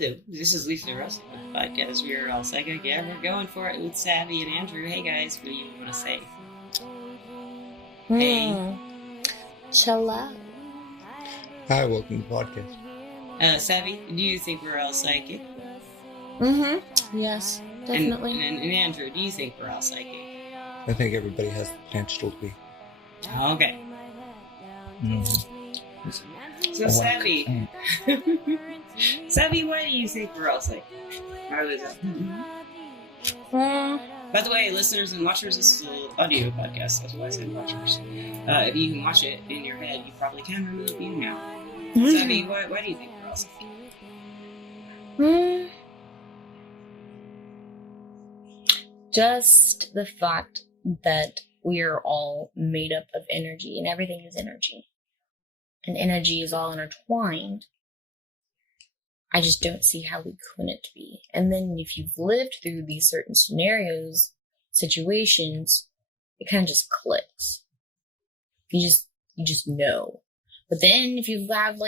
Hello, this is Lisa Russell podcast. We are all psychic. Yeah, we're going for it with Savvy and Andrew. Hey guys, what do you want to say? Hey. Hello. Hi, welcome to the podcast. Savvy, do you think we're all psychic? Yes, definitely. And Andrew, do you think we're all psychic? I think everybody has the potential to be. Okay. So Savvy, Savvy, why do you think we're all psychic? How is it? By the way, listeners and watchers, this is an audio podcast. That's why I said watchers. If you can watch it in your head, you probably can remove you now. Savvy, why do you think we're all psychic? Just the fact that we are all made up of energy, and everything is energy. And energy is all intertwined. I just don't see how we couldn't be. And then if you've lived through these certain scenarios, situations, it kind of just clicks. You just know. But then if you have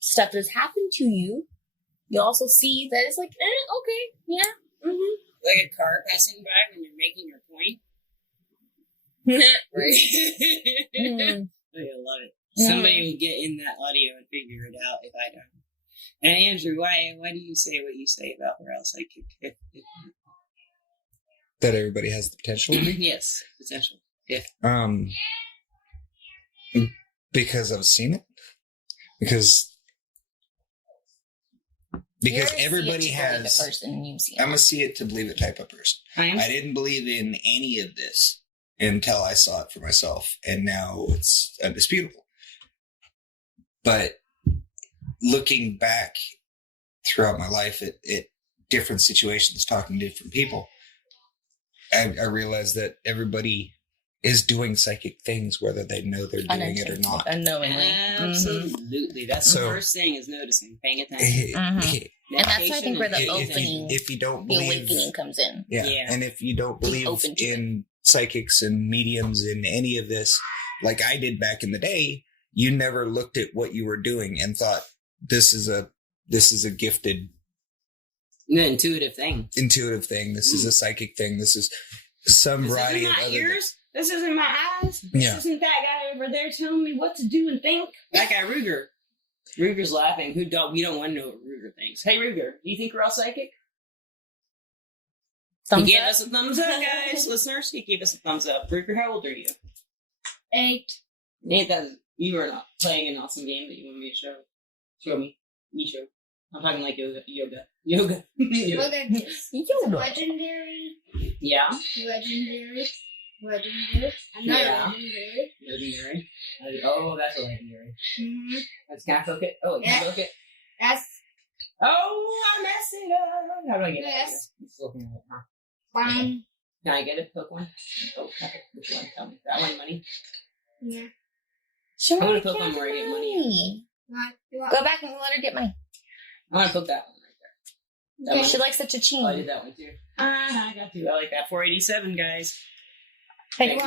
stuff that's happened to you, you also see that it's like, okay, yeah, Like a car passing by when you're making your point? Right. I love it. Somebody will get in that audio and figure it out if I don't. And Andrew, why do you say what you say about we're all psychic? That everybody has the potential to be? Yes, potential. Yeah. Because I've seen it. Because everybody has. Person you see. I'm a see it to believe it type of person. I didn't believe in any of this until I saw it for myself, and now it's undisputable. But looking back throughout my life at different situations, talking to different people, I realized that everybody is doing psychic things, whether they know they're doing it or not. Unknowingly. Absolutely. That's the first thing is noticing, paying attention. And that's, I think, where the opening, if you don't believe, the awakening comes in. Yeah. And if you don't believe in psychics and mediums and any of this, like I did back in the day, you never looked at what you were doing and thought, this is a gifted, intuitive thing. This is a psychic thing. This is some variety of other ears. This isn't my eyes. Yeah. This isn't that guy over there telling me what to do and think. That guy Ruger. Ruger's laughing. We don't want to know what Ruger thinks. Hey Ruger, do you think we're all psychic? He gave us a thumbs up, guys. Listeners, he gave us a thumbs up. Ruger, how old are you? 8. You are not playing an awesome game that you want me to show. Show me. Me show. I'm talking like yoga. Look at this. Legendary. Yeah. Legendary. Another Legendary. Oh, that's a legendary. Mm-hmm. That's, can I poke it? Oh, can I poke it? That's. Oh, I messed it up. How do I get it? Yes. It's looking at it, huh? Fine. Can I get it? Poke one? Oh, which one? Tell me. That one, money? Yeah. Sure, I want to poke one where I get money. Go back and let her get money. I want to poke that one right there. She likes it to ching. Oh, I did that one too. I got you. I like that. 487, guys. Hey,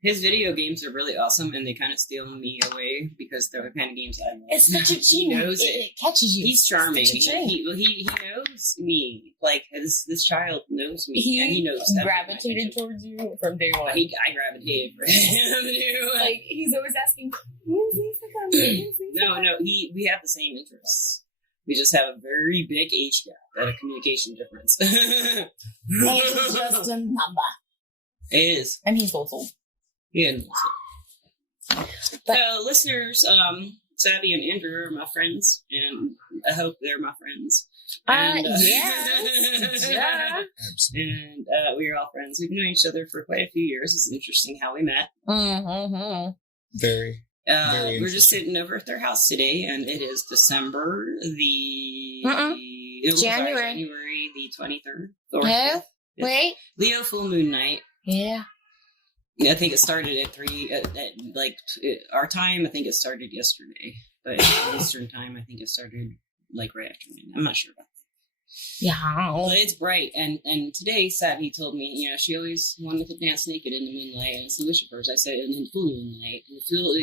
His video games are really awesome, and they kind of steal me away because they're the kind of games I love. It's such a ching. He knows it. It catches you. He's charming. He knows me. Like this child knows me, and he knows that. Gravitated towards you from day one. I gravitated for him. Like he's always asking, "When's Lisa coming?" No. We have the same interests. We just have a very big age gap and a communication difference. Age is just a number. It is. And he's old. Yeah. So, listeners, Savvy and Andrew are my friends, and I hope they're my friends. And, Yeah. And we are all friends. We've known each other for quite a few years. It's interesting how we met. Very we're just sitting over at their house today, and it is December the January the 23rd. Yeah. Wait. Leo full moon night. Yeah. I think it started at 3. Our time. I think it started yesterday, but Eastern time. I think it started like right after noon. I'm not sure about that. Yeah. But it's bright, and today Savvy told me, she always wanted to dance naked in the moonlight, and so wish first. I said in the full moonlight.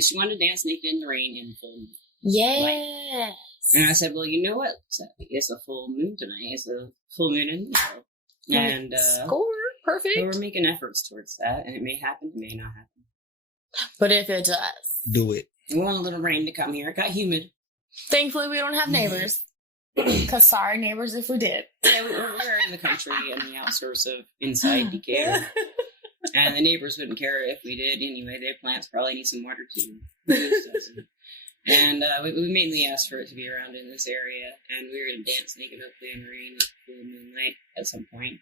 She wanted to dance naked in the rain in the full moon. Yes. And I said, well, you know what? It's a full moon tonight. It's a full moon in Leo. And score. Perfect. so we're making efforts towards that, and it may happen, it may not happen. But if it does, Do it. We want a little rain to come here. It got humid. thankfully we don't have neighbors. Because sorry, neighbors, if we did. Yeah, we're in the country and the outskirts of inside Decatur. And the neighbors wouldn't care if we did anyway. Their plants probably need some water too. And we mainly asked for it to be around in this area. And we were going to dance naked hopefully in the rain, full moonlight at some point.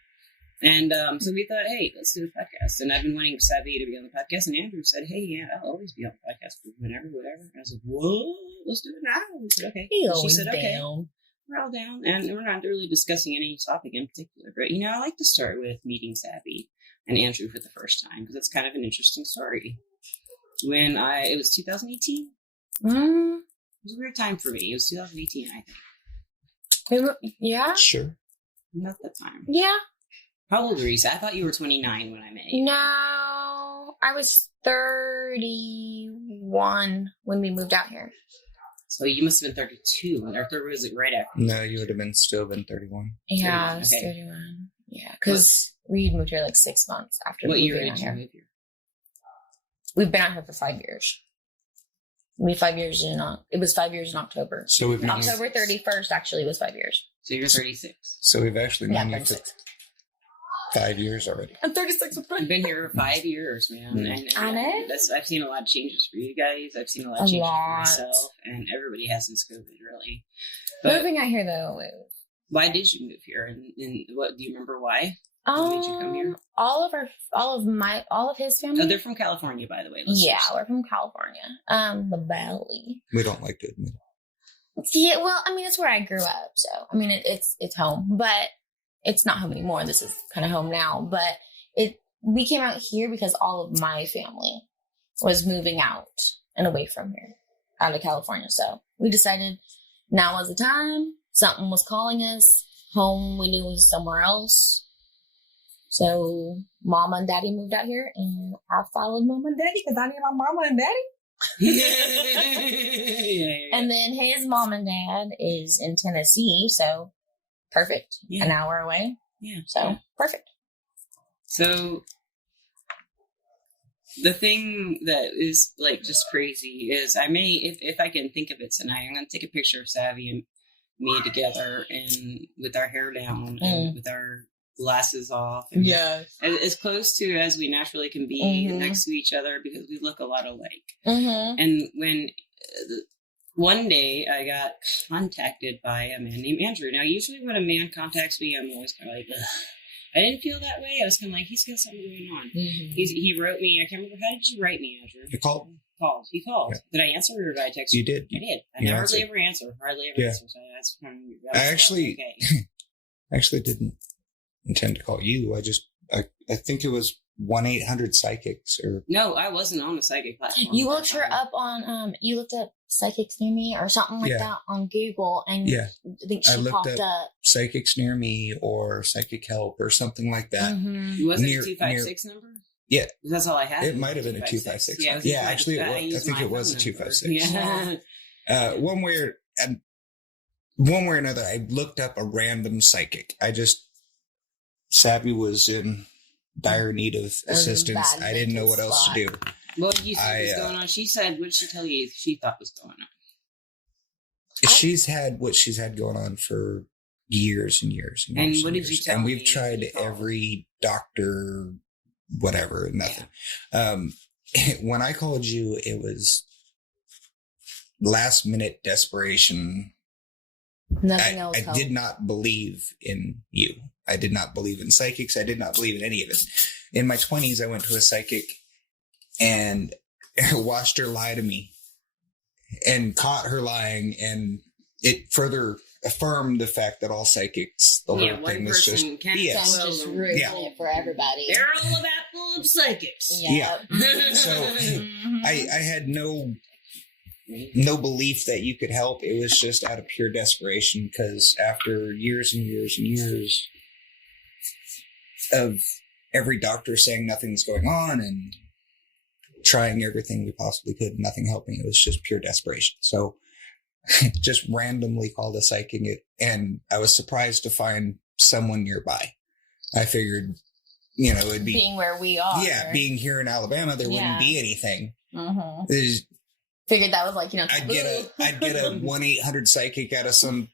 And so we thought, hey, let's do a podcast. And I've been wanting Savvy to be on the podcast. And Andrew said, hey, yeah, I'll always be on the podcast for whenever, whatever. And I was like, whoa, let's do it now. I said, okay. And she said, okay. We're all down. And we're not really discussing any topic in particular. But, I like to start with meeting Savvy and Andrew for the first time because it's kind of an interesting story. It was 2018. It was a weird time for me. It was 2018, I think. Yeah? Sure. Not that time. Yeah. How old were you? I thought you were 29 when I met you. No, I was 31 when we moved out here. So you must have been 32, or was it right after? No, you would have still been 31. Yeah, I was Okay. 31. Yeah, because we moved here like 6 months after What year moving did out you here. move here? We've been out here for 5 years. It was 5 years in October. So we've known October 31st actually was 5 years. So you're 36. So we've actually known you for 36. 5 years already. I'm 36 with I've been here for 5 years, man. Mm. And I know. I've seen a lot of changes for you guys. I've seen a lot A of changes lot. for myself. And everybody has since COVID, really. But Moving out here though, why did you move here? And what do you remember why? What made you come here? all of his family. Oh, they're from California, by the way. Yeah, listeners. we're from California. The Valley. We don't like to admit it. Yeah, well, I mean, it's where I grew up, so I mean, it's home, but it's not home anymore. This is kind of home now, but we came out here because all of my family was moving out and away from here, out of California. So we decided now was the time. Something was calling us. Home we knew was somewhere else. So Mama and Daddy moved out here, and I followed Mama and Daddy because I need my Mama and Daddy. yeah. And then his mom and dad is in Tennessee, so perfect. Yeah. An hour away. Yeah. So perfect. So the thing that is like just crazy is I may, if I can think of it tonight, I'm going to take a picture of Savvy and me together and with our hair down and with our glasses off. And as close to as we naturally can be next to each other because we look a lot alike. And when one day I got contacted by a man named Andrew. Now, usually when a man contacts me, I'm always kind of like, ugh. I didn't feel that way. I was kind of like, he's got something going on. He wrote me. I can't remember. How did you write me, Andrew? You called? He called. Yeah. Did I answer or did I text You did. I did. I You hardly answered. ever answer. Yeah. So that's kind of weird. I actually didn't intend to call you. I think it was 1-800-Psychics or No, I wasn't on the psychic platform. You looked her up on you looked up Psychics Near Me or something like that on Google, and yeah, I think I she looked popped up. Psychics Near Me or Psychic Help or something like that. Was it Near- a 256 number? Yeah. That's all I had. It might have been a 256. Yeah, it was Yeah, 256. actually, I used think my it was a phone 256. number. Yeah. One way or another, I looked up a random psychic. Savvy was in dire need of assistance. bad I didn't know mental what else to do. What did you think was I, going on? She said, what did she tell you she thought was going on? She's had what she's had going on for years and years and And years. what and did you years. tell And me we've tried you thought? every doctor, whatever, nothing. When I called you, it was last minute desperation. Nothing else. I helped. did not believe in you. I did not believe in psychics. I did not believe in any of it. In my 20s, I went to a psychic and watched her lie to me and caught her lying. And it further affirmed the fact that all psychics, the whole one thing was just person can't BS. Some just ruined Yeah. it for everybody. They're all about full of psychics. Yeah. So Mhm. I had no belief that you could help. It was just out of pure desperation because after years and years and years of every doctor saying nothing's going on and trying everything we possibly could, nothing helping, it was just pure desperation. So just randomly called a psychic, and I was surprised to find someone nearby. I figured, it'd be being where we are. Yeah, being here in Alabama, there wouldn't be anything. Mm-hmm. Figured that was like, I'd get a 1-800 psychic out of some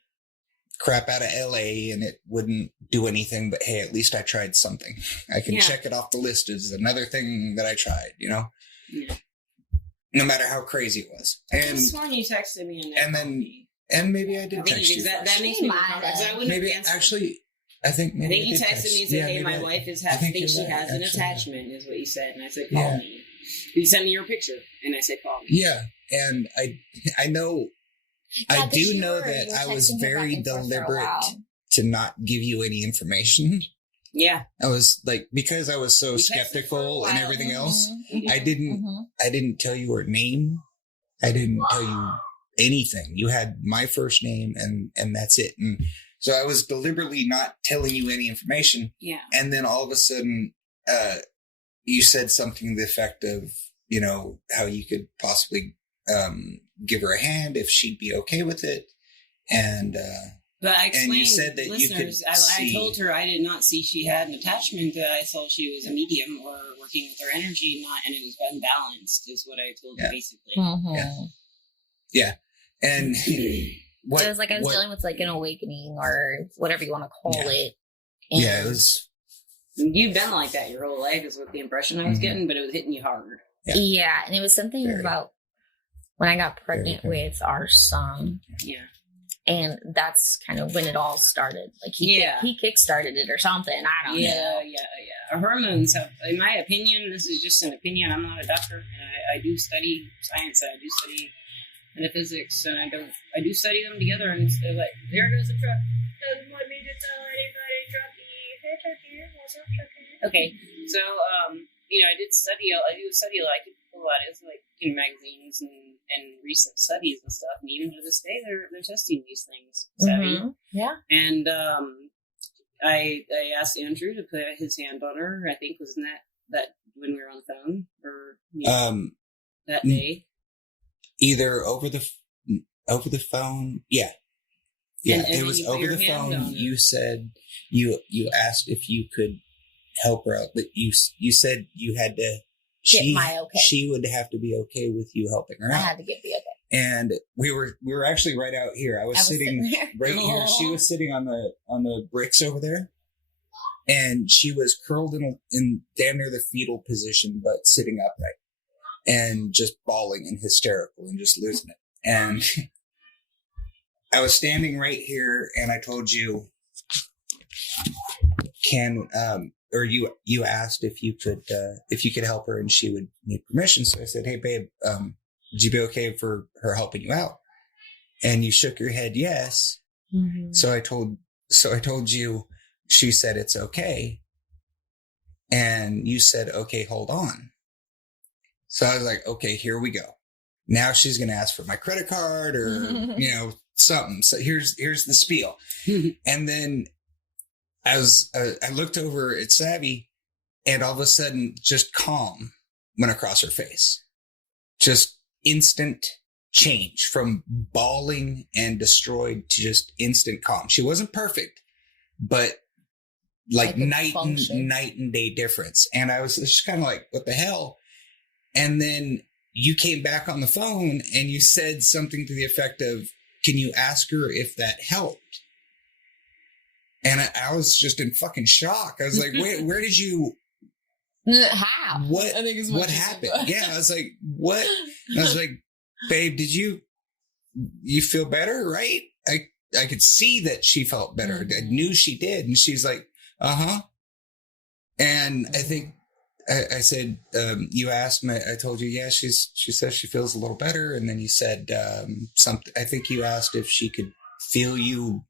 crap out of LA, and it wouldn't do anything. But hey, at least I tried something. I can check it off the list as another thing that I tried. Yeah. No matter how crazy it was. And this one you texted me, and maybe I did text you. That makes me maybe actually. I think you texted me and said, "Hey, my wife thinks she has an attachment," is what you said, and I said, "Call me." You sent me your picture, and I said, "Call me." Yeah, and I know, I do know that I was very deliberate to not give you any information. Yeah, I was like, because I was so skeptical and everything else. I didn't tell you her name. I didn't tell you anything. You had my first name, and that's it. And so I was deliberately not telling you any information. Yeah. And then all of a sudden, you said something to the effect of, how you could possibly give her a hand if she'd be okay with it. And but I explained, and you said that you could I told her I did not see she had an attachment. I saw she was a medium or working with her energy, and it was unbalanced, is what I told her basically. Mm-hmm. Yeah. And what, it was like I was dealing with like an awakening or whatever you want to call it. And it was. You've been like that your whole life, is what the impression I was getting, but it was hitting you hard. Yeah, and it was something about when I got pregnant with our son. Yeah. And that's kind of when it all started. Like he kickstarted it or something. I don't know. Yeah. Hormones have, in my opinion, this is just an opinion. I'm not a doctor. And I do study science. I do study metaphysics, and I do study them together. And they're like, there goes the truck. Doesn't want me to tell anybody, trucky. Hey, trucky, what's up, trucky? Okay, so I do study a lot. I could pull out it's like in magazines and recent studies and stuff, and even to this day, they're testing these things. Savvy. Yeah. And I asked Andrew to put his hand on her. I think wasn't that when we were on the phone or that day. Either over the phone. Yeah. And it was over the phone. You said you asked if you could help her out, but you said you had to. She would have to be okay with you helping her out. I had to be okay. And we were actually right out here. I was sitting right here. She was sitting on the bricks over there, and she was curled in damn near the fetal position, but sitting upright and just bawling and hysterical and just losing it. And I was standing right here, and I told you, you asked if you could help her and she would need permission. So I said, "Hey babe, would you be okay for her helping you out?" And you shook your head yes. Mm-hmm. So I told you, she said it's okay. And you said, "Okay, hold on." So I was like, okay, here we go. Now she's going to ask for my credit card or, something. So here's the spiel. And then I looked over at Savvy, and all of a sudden just calm went across her face. Just instant change from bawling and destroyed to just instant calm. She wasn't perfect, but like night and day difference. And I was just kind of like, what the hell? And then you came back on the phone and you said something to the effect of, "Can you ask her if that helped?" And I was just in fucking shock. I was like, wait, where did you... How? What happened? Yeah, I was like, what? And I was like, babe, did you feel better, right? I could see that she felt better. Mm-hmm. I knew she did. And she's like, uh-huh. And I think I said, you asked me, I told you, yeah, she says she feels a little better. And then you said something. I think you asked if she could feel you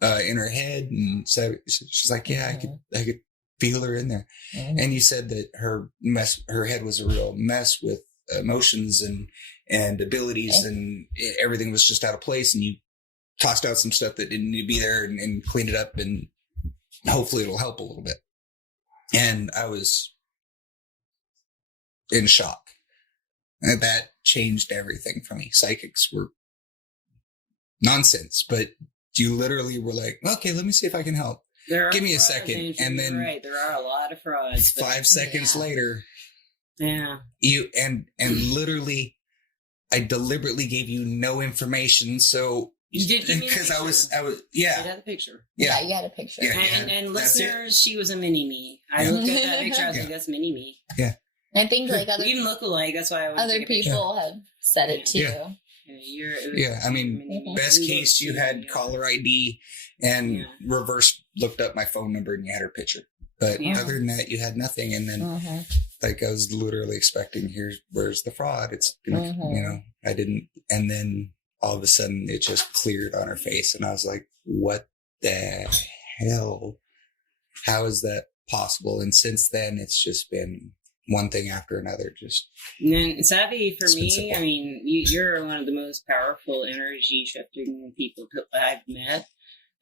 in her head. And so she's like, yeah, I could feel her in there. Mm-hmm. And you said that her head was a real mess with emotions and abilities, and everything was just out of place. And you tossed out some stuff that didn't need to be there and cleaned it up, and hopefully it'll help a little bit. And I was in shock. And that changed everything for me. Psychics were nonsense, but you literally were like, okay, let me see if I can help. Give me a second. And then right, there are a lot of frauds. 5 seconds later, you and literally, I deliberately gave you no information. So you did because I was I had a picture. Yeah, you had a picture. Yeah, and listeners, she was a mini me. I looked at that picture. I was like, that's mini me. Yeah. I think like we even look alike. That's why I other people have said it too. I mean, best case, you had caller ID and reverse looked up my phone number and you had her picture. But other than that, you had nothing. And then, like, I was literally expecting, where's the fraud? It's gonna, I didn't. And then all of a sudden, it just cleared on her face, and I was like, "What the hell? How is that possible?" And since then, it's just been one thing after another. Just and then Savvy, for me, I mean, you're one of the most powerful energy shifting people I've met,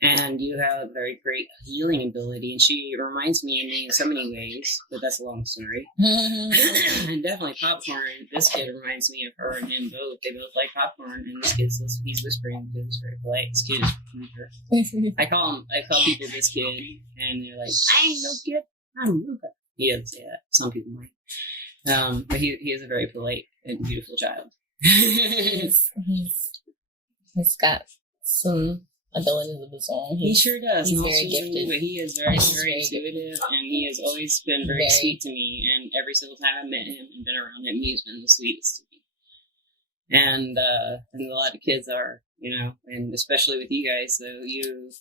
and you have a very great healing ability. And she reminds me in so many ways, but that's a long story. And definitely popcorn. This kid reminds me of her and him both. They both like popcorn, and this kid's he's whispering because he's very polite. This kid is Ruger. I call people this kid, and they're like, "I ain't no kid, I'm Ruger." He doesn't say that. Some people might. But he is a very polite and beautiful child. he's got some abilities of his own. He sure does. He's very gifted. But he is very, very intuitive, and he has always been very sweet to me. And every single time I've met him and been around him, he's been the sweetest to me. And a lot of kids are, and especially with you guys, so you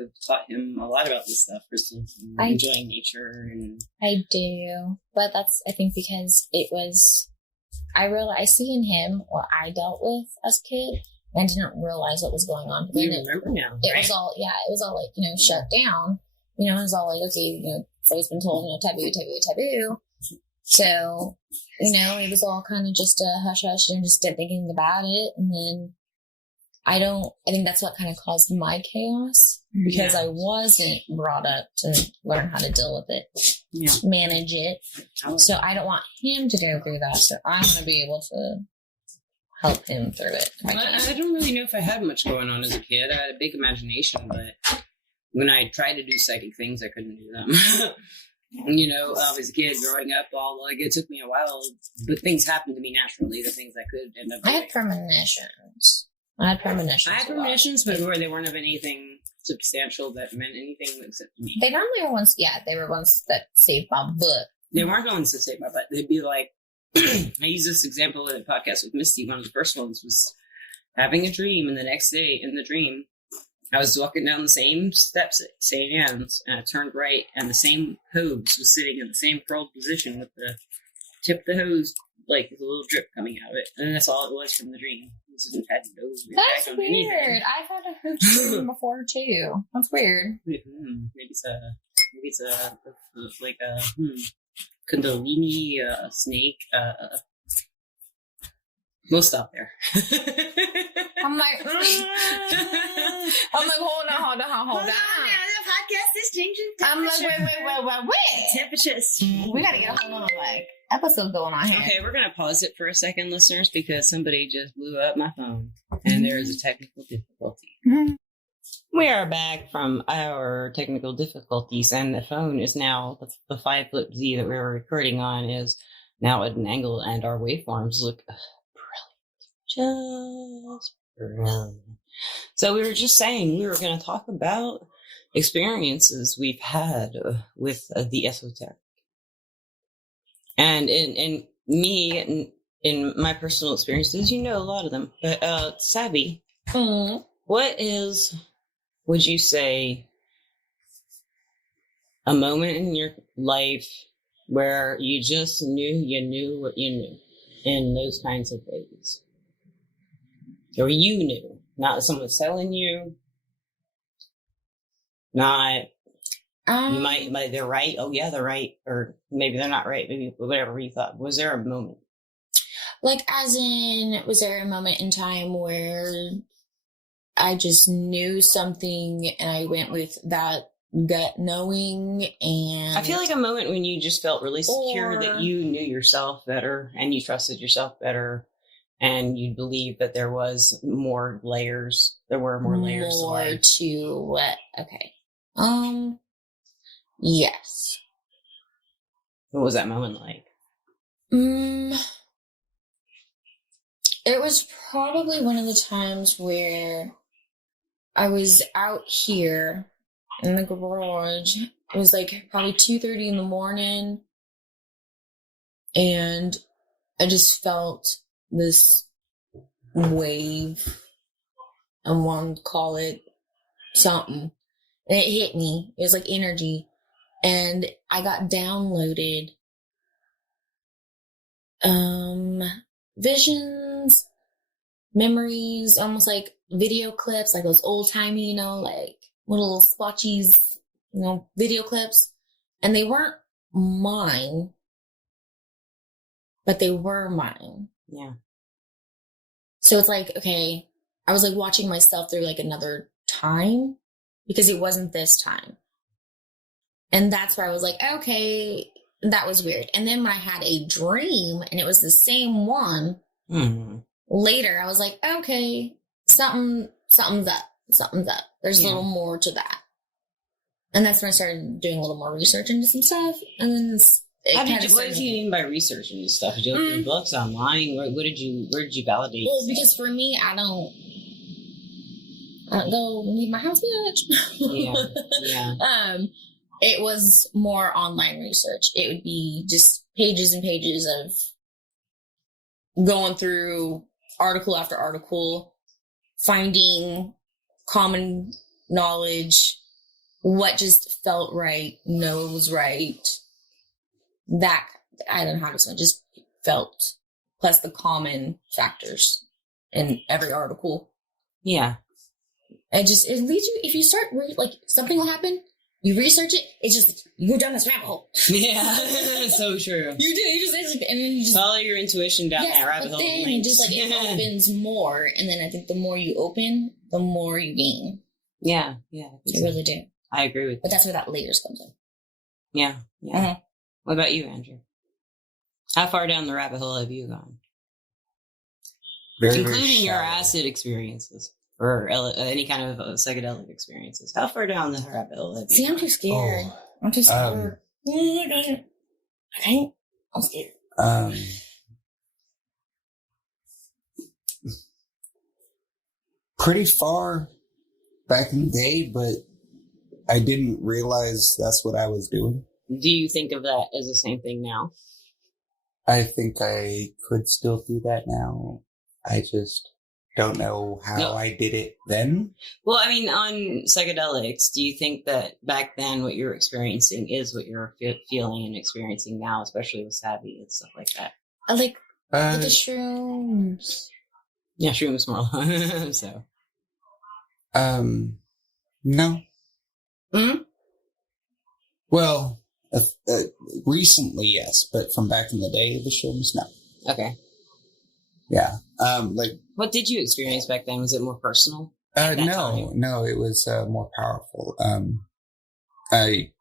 have taught him a lot about this stuff, Kristen, enjoying nature. And I do, but that's, I think, because it was, I see in him what I dealt with as a kid, and I didn't realize what was going on. But you remember now, it was all, it was all like, shut down. It was all like, okay, it's always been told, taboo, taboo, taboo. So, it was all kind of just a hush hush and just thinking about it. And then I think that's what kind of caused my chaos, because I wasn't brought up to learn how to deal with it, manage it. So I don't want him to go through that. So I want to be able to help him through it. I don't really know if I had much going on as a kid. I had a big imagination, but when I tried to do psychic things, I couldn't do them. As a kid growing up, it took me a while, but things happened to me naturally, the things I could end up doing. I had premonitions. But they weren't of anything substantial that meant anything except to me. They normally were ones, they were ones that saved my butt. They weren't ones that saved my butt. They'd be like, I use this example in a podcast with Misty. One of the first ones was having a dream, and the next day in the dream, I was walking down the same steps at St. Anne's, and I turned right, and the same hose was sitting in the same curled position with the tip of the hose, like with a little drip coming out of it. And that's all it was from the dream. It didn't have no impact on anything. That's weird. I've had a hose dream before, too. That's weird. Maybe it's like a Kundalini snake. We'll stop there. I'm like, hold on. The podcast is changing temperature. I'm like, wait. Temperatures. We gotta get a whole other episode going on here. Okay, we're gonna pause it for a second, listeners, because somebody just blew up my phone, and there is a technical difficulty. Mm-hmm. We are back from our technical difficulties, and the phone is now the 5-foot Z that we were recording on is now at an angle, and our waveforms look just brilliant. So we were just saying we were going to talk about experiences we've had with the esoteric, and in my personal experiences, a lot of them. But Savvy, what would you say, a moment in your life where you just knew what you knew in those kinds of ways? Or you knew, not someone telling you, not, you might, they're right, oh yeah, they're right, or maybe they're not right, maybe whatever you thought. Was there a moment? Like, as in, was there a moment in time where I just knew something and I went with that gut knowing? And I feel like a moment when you just felt really secure that you knew yourself better and you trusted yourself better. and you believe that there was more layers. There were more layers. More to what? Okay. Yes. What was that moment like? It was probably one of the times where I was out here in the garage. It was like probably 2:30 in the morning. And I just felt this wave. I want to call it something. And it hit me. It was like energy. And I got downloaded visions, memories, almost like video clips, like those old timey, like little splotchies, video clips. And they weren't mine, but they were mine. Yeah. So it's like, okay, I was like watching myself through like another time because it wasn't this time. And that's where I was like, okay, that was weird. And then when I had a dream and it was the same one, later I was like, okay, something's up. Something's up. There's a little more to that. And that's when I started doing a little more research into some stuff. And then what did you mean by researching this stuff? Did you look through books online? Where did you validate? Well, because for me, I don't go leave my house much. Yeah. It was more online research. It would be just pages and pages of going through article after article, finding common knowledge, what just felt right, no, it was right. That, I don't know how to explain, just felt, plus the common factors in every article. Yeah. It leads you, if you start, something will happen, you research it, it's just, you go down this rabbit hole. Yeah, so true. You do, and then you just follow your intuition down that rabbit hole. Then it just it opens more, and then I think the more you open, the more you gain. Yeah. You really do. I agree with But that's where that layers comes in. Yeah. What about you, Andrew? How far down the rabbit hole have you gone? Including your acid experiences. Or any kind of psychedelic experiences. How far down the rabbit hole have you? See, I'm too scared. I'm too scared. Okay, I'm scared. Pretty far back in the day, but I didn't realize that's what I was doing. Do you think of that as the same thing now? I think I could still do that now. I just don't know how I did it then. Well, I mean, on psychedelics, do you think that back then what you're experiencing is what you're feeling and experiencing now, especially with Savvy and stuff like that? Like the shrooms. Yeah, shrooms more. So. No. Hmm? Well, recently, yes, but from back in the day, the shrooms, no. Okay. Yeah. What did you experience back then? Was it more personal? No, it was more powerful. I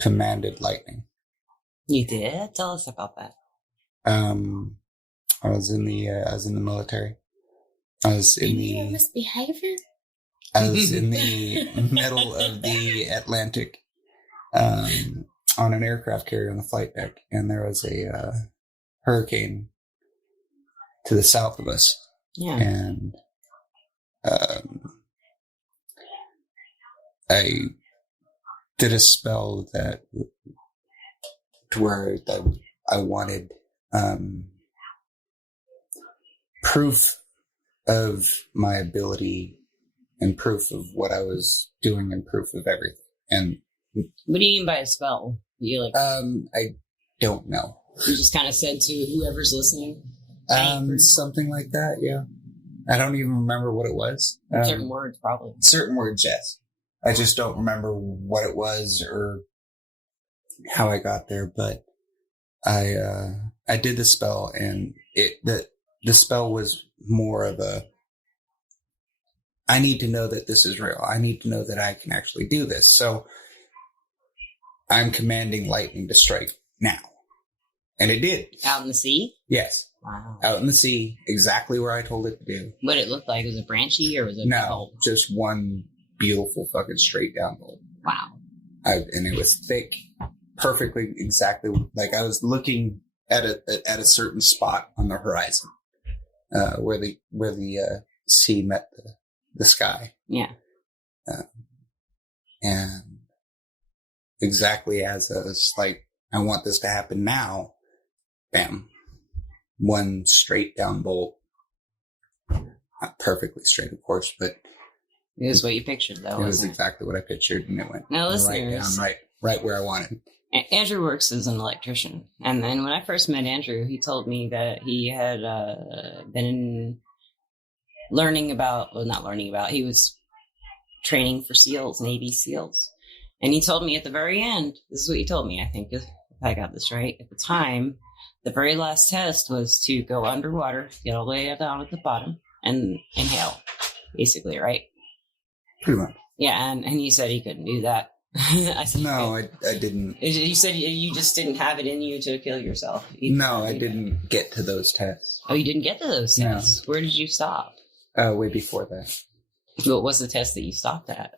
commanded lightning. You did? Tell us about that. I was in the military. I was in the misbehaving. I was in the middle of the Atlantic, on an aircraft carrier on the flight deck, and there was a hurricane to the south of us. Yeah. And I did a spell that to where I wanted proof of my ability and proof of what I was doing and proof of everything. And what do you mean by a spell? You I don't know. You just kind of said to whoever's listening. Something like that. Yeah. I don't even remember what it was. Certain words, probably. Certain words, yes. I just don't remember what it was or how I got there. But I did the spell, and the spell was more of a, I need to know that this is real. I need to know that I can actually do this. So I'm commanding lightning to strike now. And it did. Out in the sea? Yes. Wow. Out in the sea, exactly where I told it to do. What it looked like? Was it branchy or was it No, just one beautiful fucking straight down bolt. Wow. And it was thick, perfectly, exactly like I was looking at a certain spot on the horizon, where the sea met the sky. Yeah. And exactly as I was like, I want this to happen now. Bam. One straight down bolt. Not perfectly straight, of course, but it was what you pictured, though. It was exactly what I pictured, and it went now, right down, right where I wanted. Andrew works as an electrician, and then when I first met Andrew, he told me that he had been he was training for SEALs, Navy SEALs, and he told me at the very end, this is what he told me, I think, if I got this right, at the time, the very last test was to go underwater, get all the way down at the bottom, and inhale, basically, right? Pretty much. Yeah, and he said he couldn't do that. I said, no, I didn't. You said you just didn't have it in you to kill yourself. No, I didn't get to those tests. Oh, you didn't get to those tests? No. Where did you stop? Way before that. What was the test that you stopped at?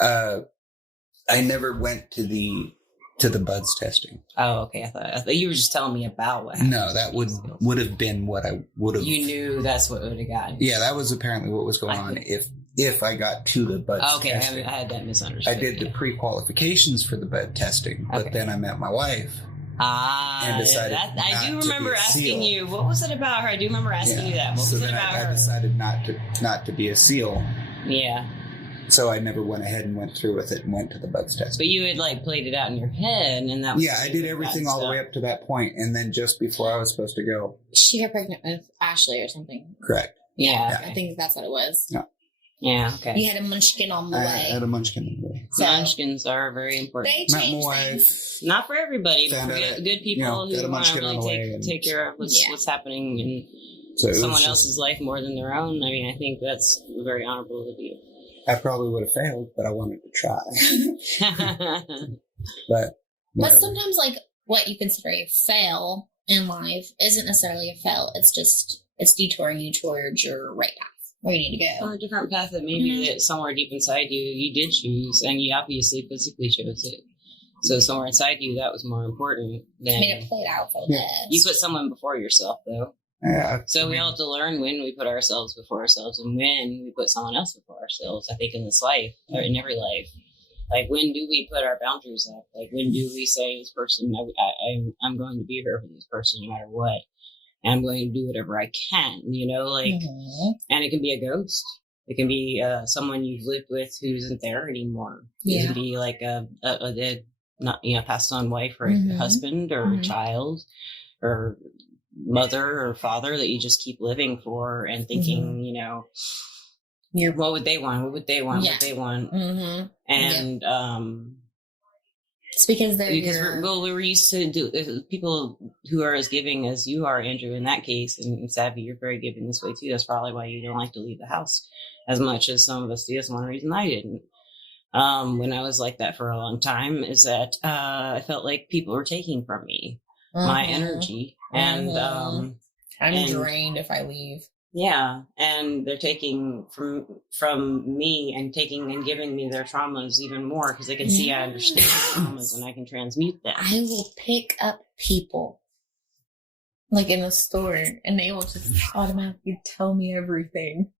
I never went to the buds testing. Oh, okay. I thought you were just telling me about what happened. No, that would have been what I would have. You knew that's what would have gotten. Yeah, that was apparently what was going on. If I got to the bud testing. I had that misunderstood. I did the pre-qualifications for the bud testing, but then I met my wife. And decided I do remember asking you, what was it about her? I do remember asking you that. What was it about her? I decided not to be a SEAL. Yeah. So I never went ahead and went through with it and went to the buds test. But you had played it out in your head, and that was I did everything all the way up to that point, and then just before I was supposed to go, she got pregnant with Ashley or something. Correct. Yeah. I think that's what it was. No. Yeah. Okay. You had a munchkin on the way. I had a munchkin on the way. So, munchkins are very important. They changed things. Not for everybody, but for good people who want to really take care of what's happening in someone else's life more than their own. I mean, I think that's very honorable of you. I probably would have failed, but I wanted to try. But sometimes, like, what you consider a fail in life isn't necessarily a fail. It's detouring you towards your right path, where you need to go. Or a different path that maybe that somewhere deep inside you did choose, and you obviously physically chose it. So somewhere inside you, that was more important than... I mean, it played out for the best. You put someone before yourself, though. Yeah. So we all have to learn when we put ourselves before ourselves and when we put someone else before ourselves, I think, in this life, or in every life. Like, when do we put our boundaries up? Like, when do we say, this person, I'm going to be here for this person no matter what. And I'm going to do whatever I can, and it can be a ghost. It can be someone you've lived with who isn't there anymore. Yeah. It can be like a dead, passed on wife or a husband or a child or mother or father that you just keep living for and thinking, what would they want? What would they want? Yeah. What they want? Mm-hmm. And it's because we're used to do people who are as giving as you are, Andrew, in that case, and Savvy, you're very giving this way too. That's probably why you don't like to leave the house as much as some of us do. That's one reason I didn't. When I was like that for a long time, is that I felt like people were taking from me my energy, and I'm drained if I leave. Yeah, and they're taking from me and taking and giving me their traumas even more because they can see I understand the traumas and I can transmute them. I will pick up people like in the store and they will just automatically tell me everything.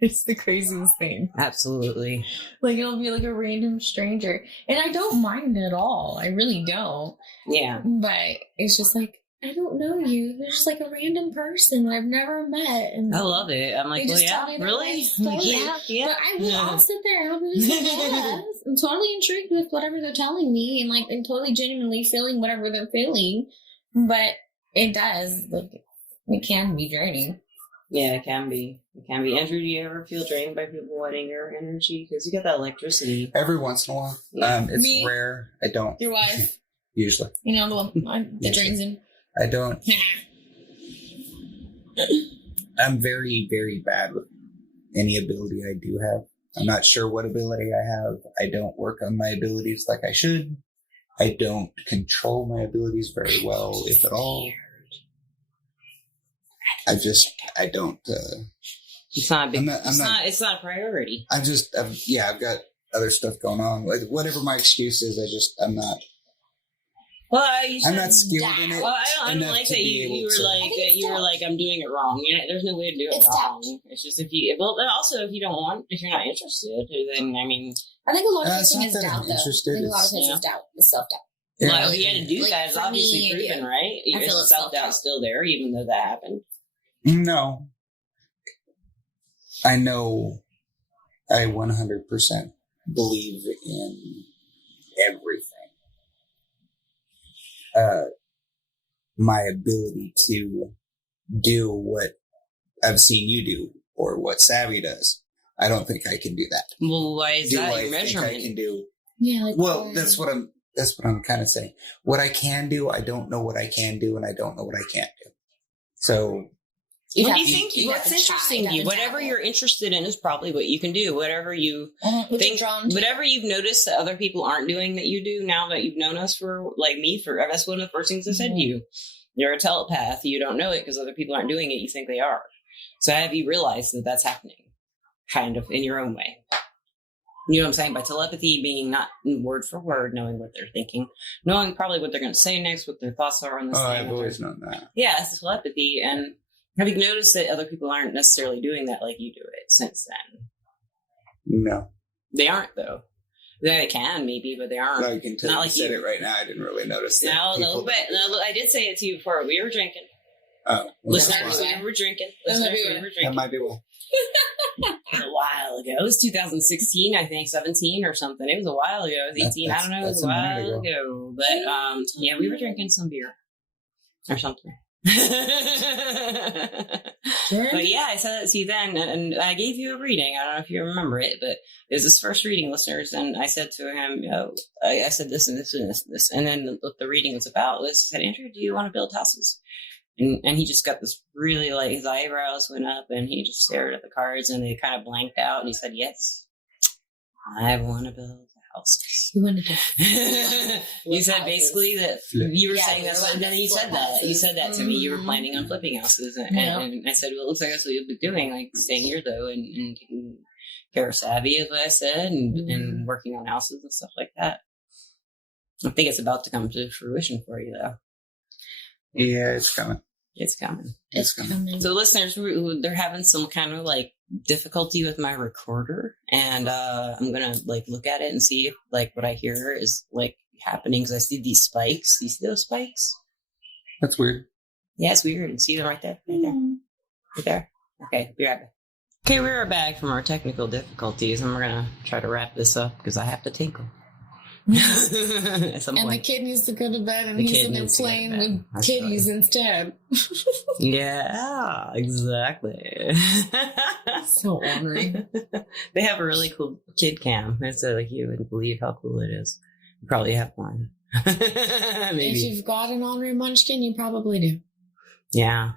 It's the craziest thing. Absolutely. Like, it'll be like a random stranger. And I don't mind at all. I really don't. Yeah. But it's just like, I don't know you. They're just like a random person that I've never met. And I love it. I'm like, well, yeah, really? Yeah. But I will I'll sit there and I'll be just like, yes. I'm totally intrigued with whatever they're telling me and like I'm totally genuinely feeling whatever they're feeling. But it does. Like, it can be draining. Yeah, it can be. It can be. Andrew, do you ever feel drained by people wanting your energy? Because you got that electricity. Every once in a while. Yeah. It's rare. I don't. Your wife. Usually. You know, the one that drains him. I don't. I'm very, very bad with any ability I do have. I'm not sure what ability I have. I don't work on my abilities like I should. I don't control my abilities very well, if at all. I don't. It's not a big. It's not a priority. I've got other stuff going on. Like, whatever my excuse is, I'm not. Well, I'm not skilled in it. Well, I don't like that you were like I'm doing it wrong. There's no way to do it wrong. It's just if you if you're not interested, then I mean. I think a lot of it is doubt, though. I think a lot of it is doubt, is self-doubt. Well, if you had to do that, it's obviously proven, right? I feel it's self-doubt's still there, even though that happened. No. I know I 100% believe in everything. My ability to do what I've seen you do or what Savvy does. I don't think I can do that. Well, why is that your measurement? I can do. Yeah. That's what I'm kind of saying. What I can do, I don't know what I can do, and I don't know what I can't do. So. What do you think? What's interesting to you? Whatever you're interested in is probably what you can do. Whatever you think, whatever you've noticed that other people aren't doing that you do now that you've known us for, like me, that's one of the first things I said to you. You're a telepath. You don't know it because other people aren't doing it. You think they are. So have you realized that that's happening? Kind of in your own way. You know what I'm saying? By telepathy being not word for word, knowing what they're thinking, knowing probably what they're going to say next, what their thoughts are on this. I've always known that. Yeah, it's telepathy. And have you noticed that other people aren't necessarily doing that like you do it since then? No. They aren't, though. They can, maybe, but they aren't. No, you can tell not you like said it right now. I didn't really notice that. No, I did say it to you before. We were drinking. Oh. Listeners, we were drinking. That might be why. A while ago. It was 2016, I think, 17 or something. It was a while ago. It was 18. I don't know. It was a while ago. But, yeah, we were drinking some beer or something. But yeah, I said that to you then, and I gave you a reading. I don't know if you remember it, but it was his first reading, listeners. And I said to him, I said this and this and this and this. And then what the reading was about was, I said, Andrew, do you want to build houses? And he just got this really, like, his eyebrows went up and he just stared at the cards and they kind of blanked out. And he said, yes, I want to build houses. You wanted to. You said basically that you were saying that's, and then you said that. You said that to me. You were planning on flipping houses. And I said, well, it looks like that's what you'll be doing, like staying here, though, and taking care of Savvy, as I said, and working on houses and stuff like that. I think it's about to come to fruition for you, though. Yeah, it's coming. It's coming. It's coming. So listeners, they're having some kind of like difficulty with my recorder, and I'm gonna like look at it and see if like what I hear is like happening, because I see these spikes. Do you see those spikes? That's weird. Yeah, it's weird. See them right there? Right there? Okay, be right back. Okay, we're back from our technical difficulties, and we're gonna try to wrap this up because I have to tinkle. And the kid needs to go to bed, and he's in there playing with kitties instead. Yeah, exactly. So ornery. They have a really cool kid cam. It's like, you wouldn't believe how cool it is. You probably have one. Maybe. If you've got an ornery munchkin, you probably do. Yeah.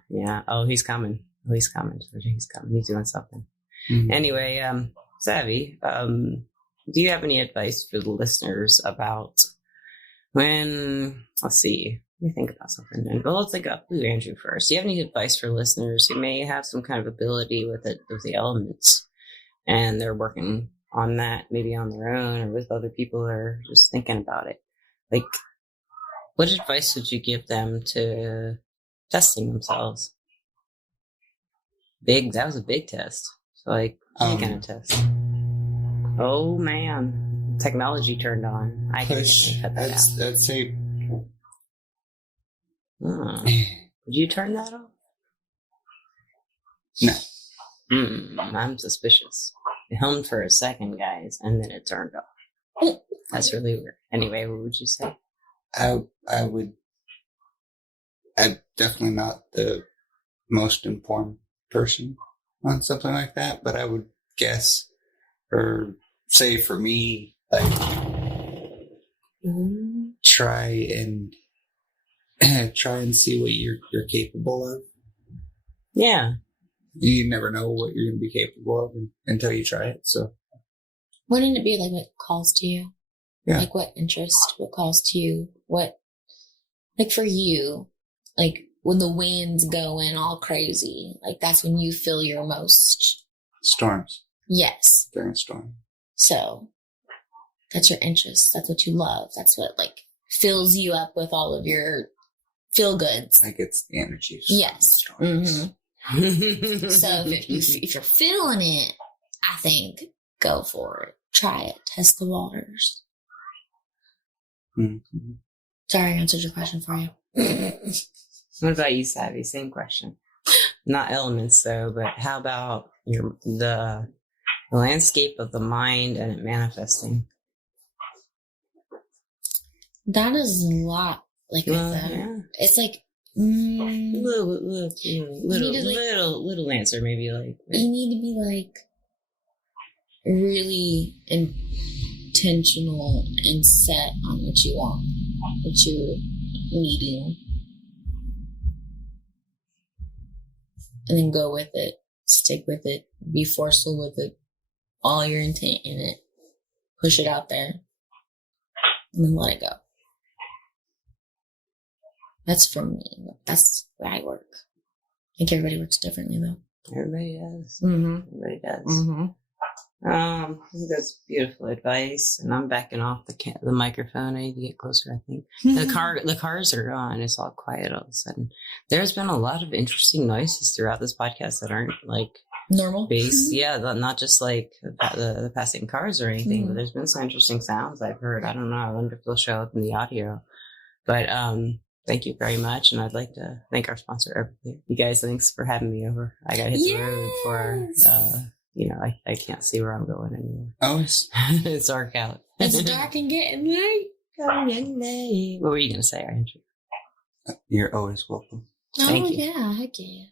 Oh, he's coming. He's coming. He's doing something. Mm-hmm. Anyway, Savvy, do you have any advice for the listeners about when, let's see, let me think about something then. But let's think about Andrew first. Do you have any advice for listeners who may have some kind of ability with the elements, and they're working on that maybe on their own or with other people that are just thinking about it? Like, what advice would you give them to testing themselves? That was a big test. So like, any kind of test. Oh man, technology turned on. I can cut that out. I'd say. Would you turn that off? No. I'm suspicious. It hummed for a second, guys, and then it turned off. That's really weird. Anyway, what would you say? I'm definitely not the most informed person on something like that, but I would guess or say for me, like, try and see what you're capable of. Yeah. You never know what you're going to be capable of until you try it. So, Wouldn't it be like it calls to you? Yeah. Like what interest, what calls to you, what, like for you, like when the wind's going all crazy, like that's when you feel your most. Storms. Yes. During a storm. So that's your interest. That's what you love. That's what like fills you up with all of your feel goods. Like it's the energy. Yes. Mm-hmm. So if you're feeling it, I think go for it. Try it. Test the waters. Mm-hmm. Sorry, I answered your question for you. What about you, Savvy? Same question. Not elements though, but how about the landscape of the mind and it manifesting? That is a lot. Like Yeah. It's like little answer, maybe like you need to be like really intentional and set on what you want, what you're needing, and then go with it, stick with it, be forceful with it, all your intent in it, push it out there, and then let it go. That's for me. That's where I work. I think everybody works differently, though. Everybody does. Mm-hmm. Everybody does. Mm-hmm. I think that's beautiful advice, and I'm backing off the microphone. I need to get closer. I think the cars are gone. It's all quiet all of a sudden. There's been a lot of interesting noises throughout this podcast that aren't like normal based. Yeah, not just like the passing cars or anything. But there's been some interesting sounds I've heard. I don't know. I wonder if they'll show up in the audio. But thank you very much, and I'd like to thank our sponsor, Everclear. You guys, thanks for having me over. I got to hit the road before. I can't see where I'm going anymore. Oh, it's dark out. It's dark and getting late. What were you going to say, Andrew? You're always welcome. Thank you. Yeah, heck yeah.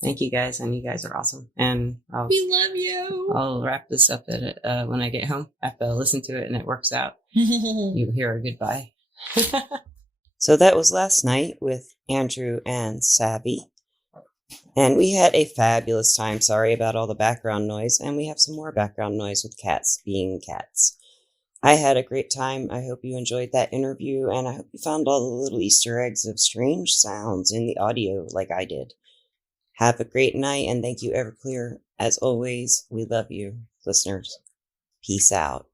Thank you guys, and you guys are awesome. And We love you. I'll wrap this up when I get home after I listen to it and it works out. You hear a goodbye. So that was last night with Andrew and Savvy. And we had a fabulous time. Sorry about all the background noise. And we have some more background noise with cats being cats. I had a great time. I hope you enjoyed that interview. And I hope you found all the little Easter eggs of strange sounds in the audio like I did. Have a great night. And thank you, Everclear. As always, we love you, listeners. Peace out.